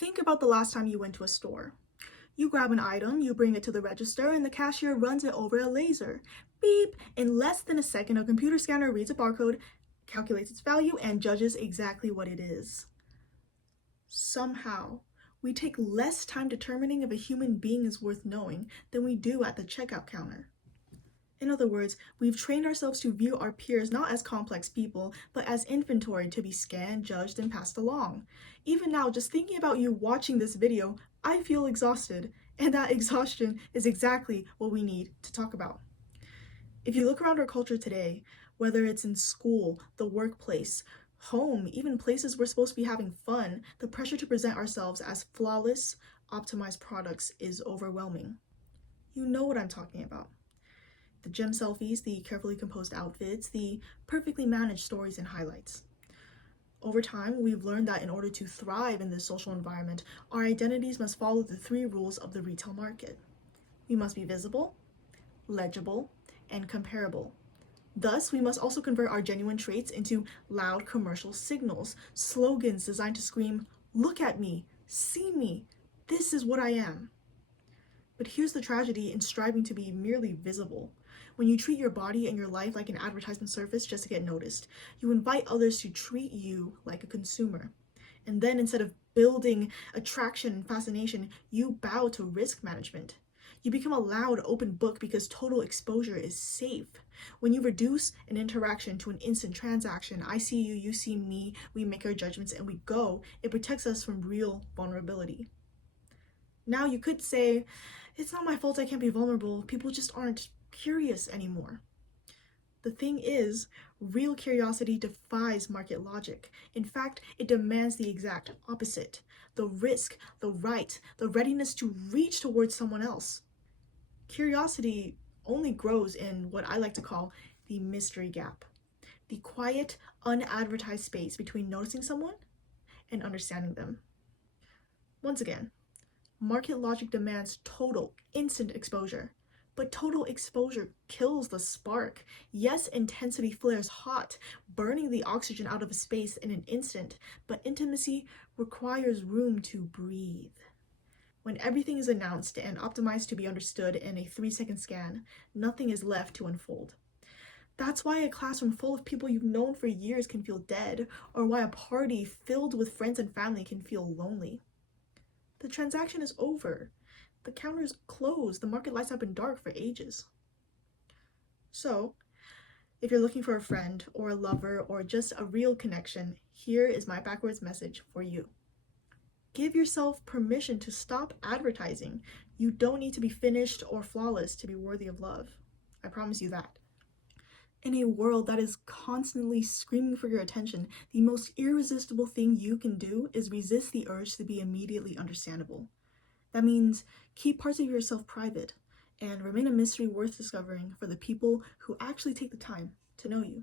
Think about the last time you went to a store. You grab an item, you bring it to the register, and the cashier runs it over a laser. Beep! In less than a second, a computer scanner reads a barcode, calculates its value, and judges exactly what it is. Somehow, we take less time determining if a human being is worth knowing than we do at the checkout counter. In other words, we've trained ourselves to view our peers not as complex people, but as inventory to be scanned, judged, and passed along. Even now, just thinking about you watching this video, I feel exhausted, and that exhaustion is exactly what we need to talk about. If you look around our culture today, whether it's in school, the workplace, home, even places we're supposed to be having fun, the pressure to present ourselves as flawless, optimized products is overwhelming. You know what I'm talking about. The gym selfies, the carefully composed outfits, the perfectly managed stories and highlights. Over time, we've learned that in order to thrive in this social environment, our identities must follow the three rules of the retail market. We must be visible, legible, and comparable. Thus, we must also convert our genuine traits into loud commercial signals, slogans designed to scream, "Look at me, see me, this is what I am." But here's the tragedy in striving to be merely visible. When you treat your body and your life like an advertisement surface just to get noticed, you invite others to treat you like a consumer. And then instead of building attraction and fascination, you bow to risk management. You become a loud open book because total exposure is safe. When you reduce an interaction to an instant transaction, I see you, you see me, we make our judgments and we go, it protects us from real vulnerability. Now you could say, it's not my fault I can't be vulnerable, people just aren't curious anymore. The thing is, real curiosity defies market logic. In fact, it demands the exact opposite: the risk, the right, the readiness to reach towards someone else. Curiosity only grows in what I like to call the mystery gap, the quiet, unadvertised space between noticing someone and understanding them. Once again, market logic demands total, instant exposure. But total exposure kills the spark. Yes, intensity flares hot, burning the oxygen out of a space in an instant, but intimacy requires room to breathe. When everything is announced and optimized to be understood in a 3-second scan, nothing is left to unfold. That's why a classroom full of people you've known for years can feel dead, or why a party filled with friends and family can feel lonely. The transaction is over. The counter's closed. The market lights have been dark for ages. So, if you're looking for a friend or a lover or just a real connection, here is my backwards message for you. Give yourself permission to stop advertising. You don't need to be finished or flawless to be worthy of love. I promise you that. In a world that is constantly screaming for your attention, the most irresistible thing you can do is resist the urge to be immediately understandable. That means keep parts of yourself private and remain a mystery worth discovering for the people who actually take the time to know you.